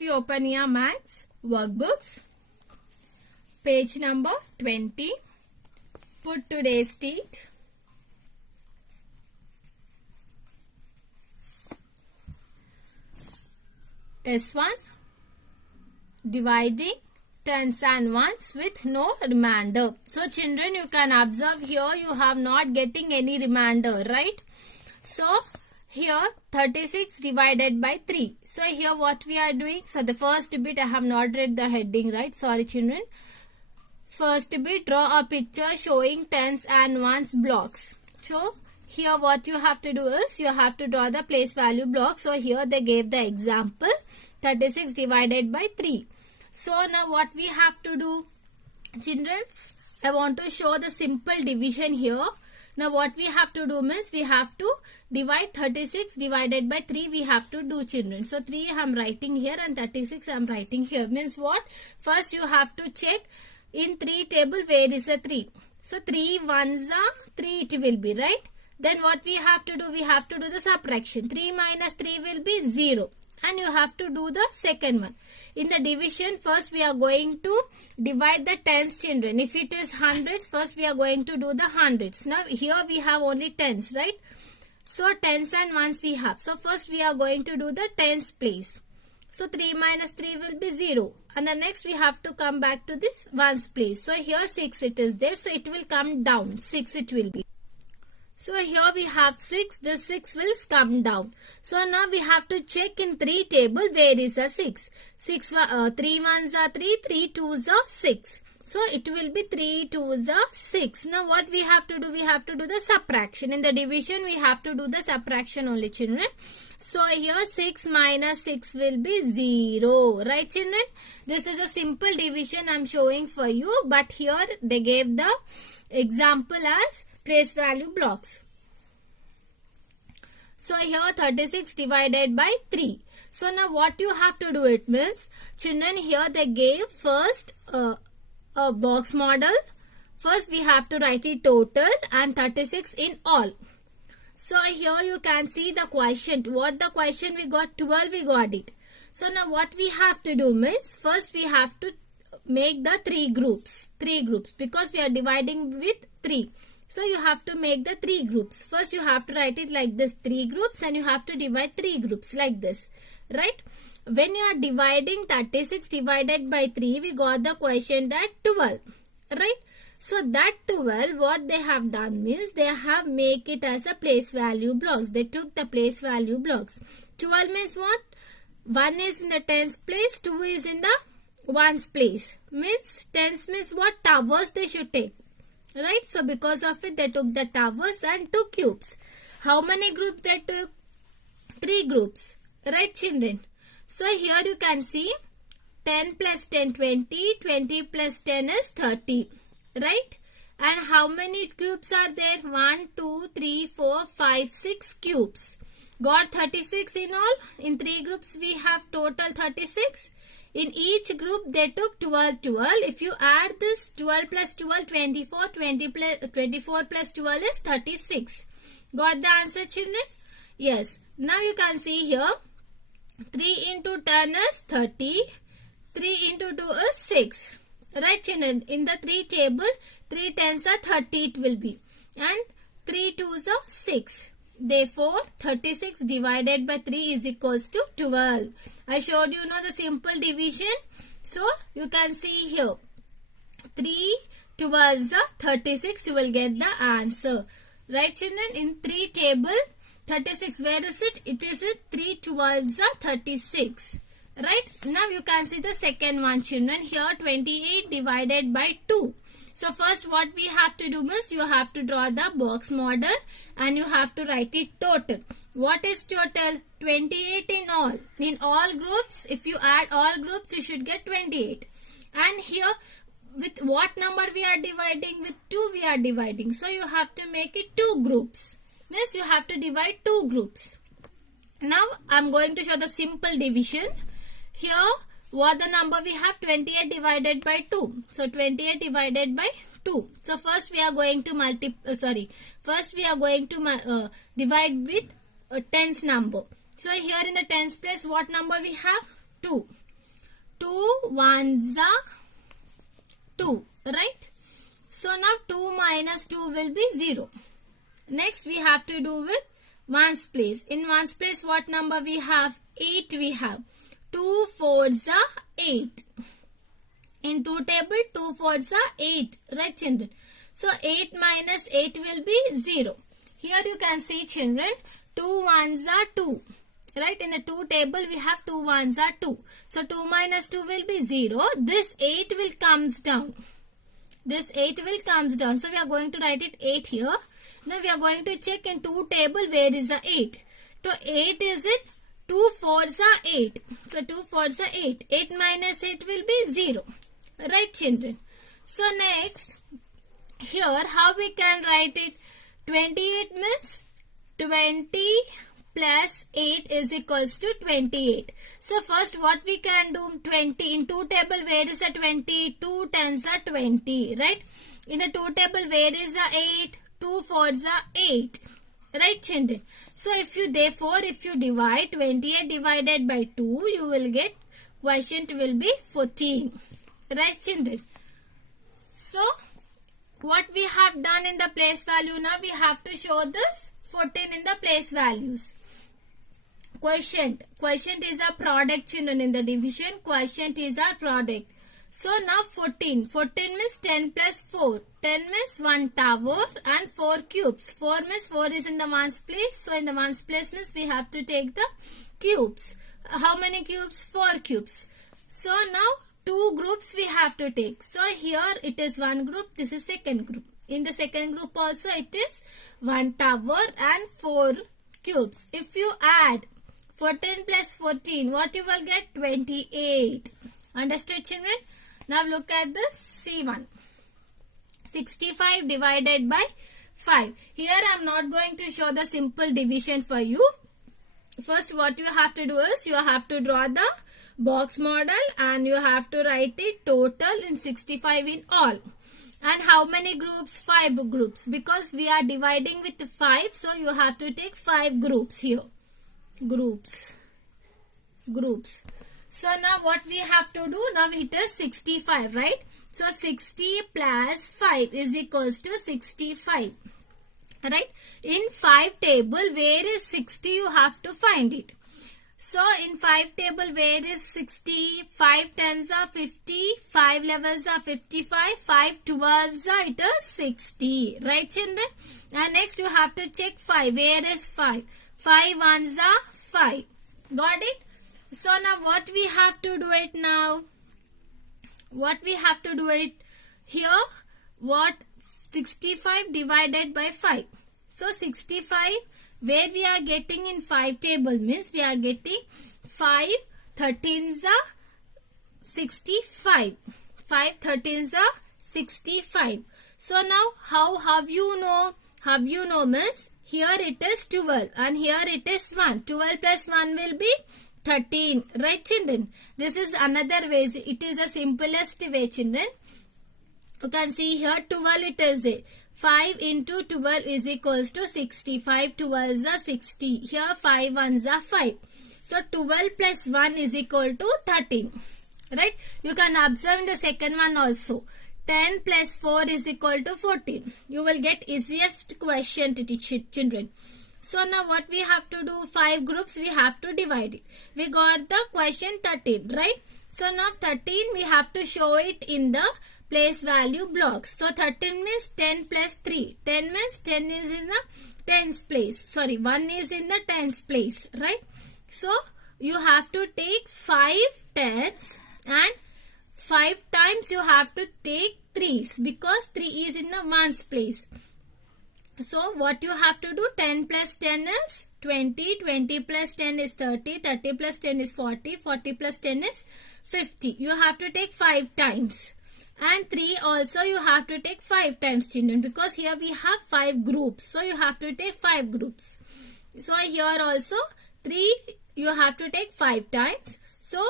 We open your maths workbooks, page number 20. Put today's date. S1, dividing tens and ones with no remainder. So children, you can observe here you have not getting any remainder, right? So here 36 divided by 3. So here what we are doing? So the first bit, I have not read the heading, right? Sorry children. First bit, draw a picture showing tens and ones blocks. So here what you have to do is you have to draw the place value block. So here they gave the example 36 divided by 3. So now what we have to do, children, I want to show the simple division here. Now what we have to do means we have to divide 36 divided by 3 we have to do, children. So 3 I am writing here and 36 I am writing here. Means what? First you have to check in 3 table where is a 3. So 3 ones are 3 it will be, right? Then what we have to do? We have to do the subtraction. 3 minus 3 will be 0. And you have to do the second one. In the division, first we are going to divide the tens, children. If it is hundreds, first we are going to do the hundreds. Now here we have only tens, right? So tens and ones we have. So first we are going to do the tens place. So 3 minus 3 will be 0. And the next we have to come back to this ones place. So here 6 it is there. So it will come down. 6 it will be. So here we have 6. The 6 will come down. So now we have to check in 3 table where is a 6. 3 ones are 3. 3 twos are 6. So it will be 3 twos are 6. Now what we have to do? We have to do the subtraction. In the division we have to do the subtraction only, children. So here 6 minus 6 will be 0. Right children? This is a simple division I am showing for you. But here they gave the example as place value blocks. So here 36 divided by 3. So now what you have to do it means, children, here they gave first a box model. First we have to write it total and 36 in all. So here you can see the quotient. What the quotient we got? 12 we got it. So now what we have to do means, first we have to make the 3 groups. 3 groups because we are dividing with 3. So you have to make the 3 groups. First you have to write it like this, 3 groups, and you have to divide 3 groups like this, right? When you are dividing 36 divided by 3, we got the quotient at 12, right? So that 12, what they have done means they have make it as a place value blocks. They took the place value blocks. 12 means what? 1 is in the tens place, 2 is in the ones place. Means tens means what? Towers they should take. Right, so because of it they took the towers and 2 cubes. How many groups they took? 3 groups. Right children? So here you can see 10 plus 10 20, 20 plus 10 is 30. Right? And how many cubes are there? 1, 2, 3, 4, 5, 6 cubes. Got 36 in all. In 3 groups we have total 36. In each group they took 12, 12. If you add this 12 plus 12, 24, 24 plus 12 is 36. Got the answer children? Yes. Now you can see here 3 into 10 is 30. 3 into 2 is 6. Right children? In the 3 table, 3 tens are 30 it will be. And 3 twos are 6. Therefore, 36 divided by 3 is equals to 12. I showed you the simple division. So, you can see here. 3 12s are 36. You will get the answer. Right children? In 3 table, 36. Where is it? It is it 3 12s are 36. Right? Now, you can see the second one children. Here, 28 divided by 2. So first what we have to do is you have to draw the box model and you have to write it total. What is total? 28 in all. In all groups, if you add all groups, you should get 28. And here, with what number we are dividing? With 2 we are dividing. So you have to make it 2 groups. Means you have to divide 2 groups. Now I am going to show the simple division. Here, what the number we have? 28 divided by 2. So 28 divided by 2. So first we are going to First we are going to divide with a tens number. So here in the tens place, what number we have? 2. ones are 2, right? So now 2 minus 2 will be 0. Next we have to do with ones place. In ones place what number we have? 8 we have. 2 fours are 8. In 2 table 2 fours are 8, right children? So 8 minus 8 will be 0. Here you can see children, 2 ones are 2. Right, in the 2 table we have 2 ones are 2. So 2 minus 2 will be 0. This 8 will comes down. This 8 will comes down. So we are going to write it 8 here. Now we are going to check in 2 table where is the 8. So 8 is it? 2 fours are 8. So 2 fours are 8. 8 minus 8 will be 0. Right children. So next, here how we can write it? 28 means 20 plus 8 is equals to 28. So first what we can do? 20 in 2 table where is a 20? 2 tens are 20, right? In the 2 table where is a 8? 2 fours are 8, right children? So if you divide 28 divided by 2, you will get quotient will be 14, right children? So what we have done in the place value, now we have to show this 14 in the place values. Quotient is a product children. In the division, quotient is our product. So now 14 means 10 plus 4. 10 means 1 tower and 4 cubes. 4 means 4 is in the ones place. So in the ones place means we have to take the cubes. How many cubes? 4 cubes. So now 2 groups we have to take. So here it is one group, this is second group. In the second group also it is 1 tower and 4 cubes. If you add 14 plus 14, what you will get? 28. Understood children? Now look at this C1. 65 divided by 5. Here I am not going to show the simple division for you. First what you have to do is you have to draw the box model and you have to write it total in 65 in all. And how many groups? 5 groups. Because we are dividing with 5, so you have to take 5 groups here. Groups. So now what we have to do? Now it is 65, right? So 60 plus 5 is equals to 65. Right? In 5 table, where is 60? You have to find it. So in 5 table, where is 60? 5 tens are 50, 5 11s are 55, 5 12s are it is 60. Right children? And next you have to check 5. Where is 5? 5 ones are 5. Got it? So now what we have to do it now? What we have to do it here? What? 65 divided by 5. So 65 where we are getting in 5 table means we are getting 5 13s are 65. 5 13s are 65. So now how have you know? Have you know means here it is 12 and here it is 1. 12 plus 1 will be 13. Right children? This is another way. It is the simplest way children. You can see here 12 it is a 5 into 12 is equals to 60. 5 12s are 60. Here 5 ones are 5. So 12 plus 1 is equal to 13. Right? You can observe in the second one also. 10 plus 4 is equal to 14. You will get easiest question to teach children. So now what we have to do? 5 groups we have to divide it. We got the question 13, right? So now 13 we have to show it in the place value blocks. So 13 means 10 plus 3. 10 means 10 is in the tens place. Sorry, 1 is in the tens place, right? So you have to take 5 tens and 5 times you have to take 3s because 3 is in the ones place. So what you have to do? 10 plus 10 is 20. 20 plus 10 is 30. 30 plus 10 is 40. 40 plus 10 is 50. You have to take 5 times. And 3 also you have to take 5 times children because here we have 5 groups. So you have to take 5 groups. So here also 3 you have to take 5 times. So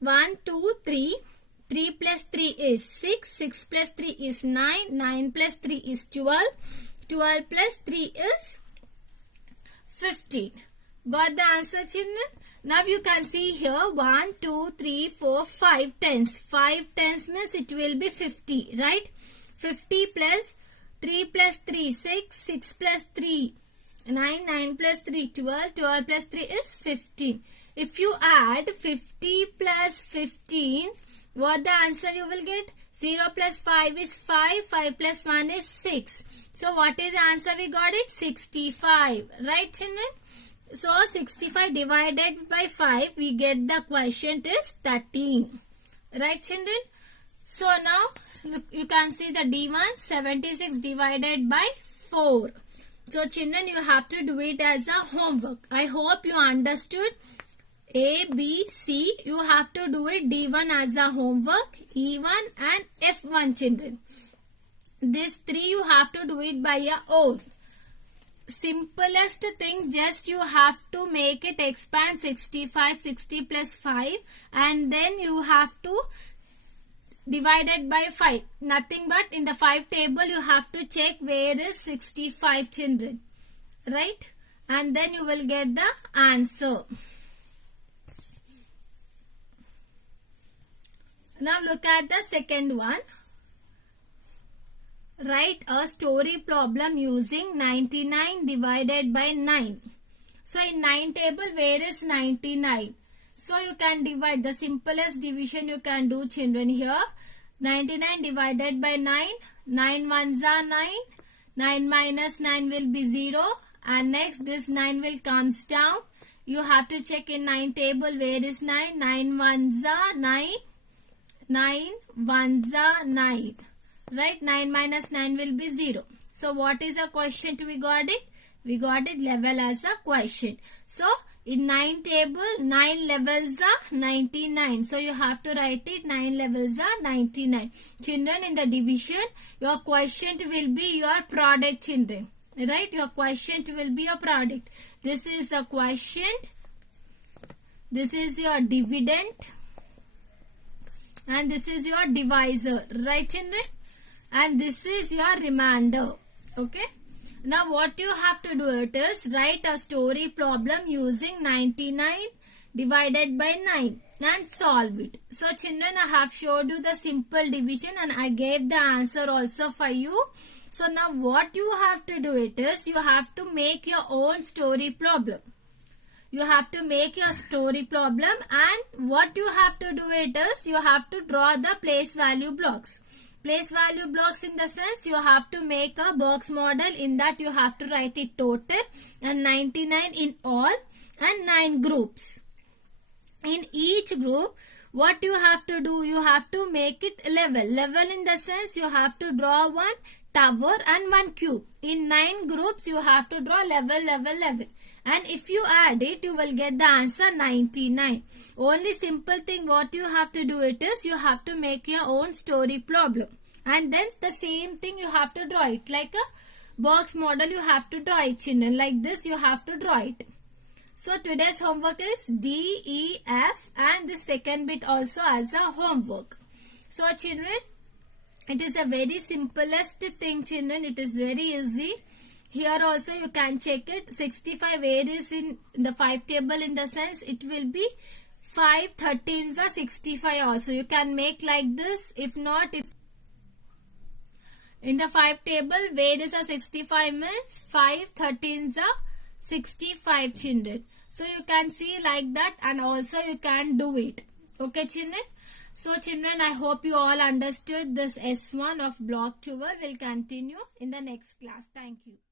1, 2, 3. 3 plus 3 is 6. 6 plus 3 is 9. 9 plus 3 is 12. 12 plus 3 is 15. Got the answer children? Now you can see here 1, 2, 3, 4, 5 tens. 5 tens means it will be 50, right? 50 plus 3 plus 3, 6, 6 plus 3, 9, 9 plus 3, 12, 12 plus 3 is 15. If you add 50 plus 15, what the answer you will get? 0 plus 5 is 5, 5 plus 1 is 6. So what is the answer we got it? 65, right children? So 65 divided by 5, we get the quotient is 13. Right children? So now look, you can see the D1, 76 divided by 4. So children, you have to do it as a homework. I hope you understood. A, B, C, you have to do it D1 as a homework, E1 and F1 children. These 3 you have to do it by your own. Simplest thing, just you have to make it expand 65, 60 plus 5 and then you have to divide it by 5. Nothing but in the 5 table you have to check where is 65 children. Right? And then you will get the answer. Now look at the second one. Write a story problem using 99 divided by 9. So in 9 table, where is 99? So you can divide. The simplest division you can do children here. 99 divided by 9. 9 ones are 9. 9 minus 9 will be 0. And next this 9 will comes down. You have to check in 9 table where is 9. 9 ones are 9. 9 ones are 9. Right? 9 minus 9 will be 0. So what is the quotient we got it? We got it level as a quotient. So in 9 table, 9 levels are 99. So you have to write it 9 levels are 99. Children, in the division, your quotient will be your product children. Right? Your quotient will be your product. This is the quotient. This is your dividend. And this is your divisor. Right children? And this is your remainder. Okay. Now what you have to do it is write a story problem using 99 divided by 9 and solve it. So children, I have showed you the simple division and I gave the answer also for you. So now what you have to do it is you have to make your own story problem. You have to make your story problem and what you have to do it is you have to draw the place value blocks. Place value blocks in the sense you have to make a box model. In that you have to write it total and 99 in all and 9 groups. In each group what you have to do, you have to make it level. Level in the sense you have to draw one tower and one cube. In 9 groups you have to draw level, level, level. And if you add it, you will get the answer 99. Only simple thing what you have to do it is you have to make your own story problem. And then the same thing you have to draw it. Like a box model you have to draw it children. Like this you have to draw it. So today's homework is D, E, F and the second bit also as a homework. So children, it is a very simplest thing children. It is very easy. Here also you can check it. 65 where is in the 5 table in the sense it will be 5 13s are 65 also. You can make like this. If not, if in the 5 table where is a 65 means 5 13s are 65 children. So you can see like that and also you can do it. Okay children. So children, I hope you all understood this S1 of block 12. Will continue in the next class. Thank you.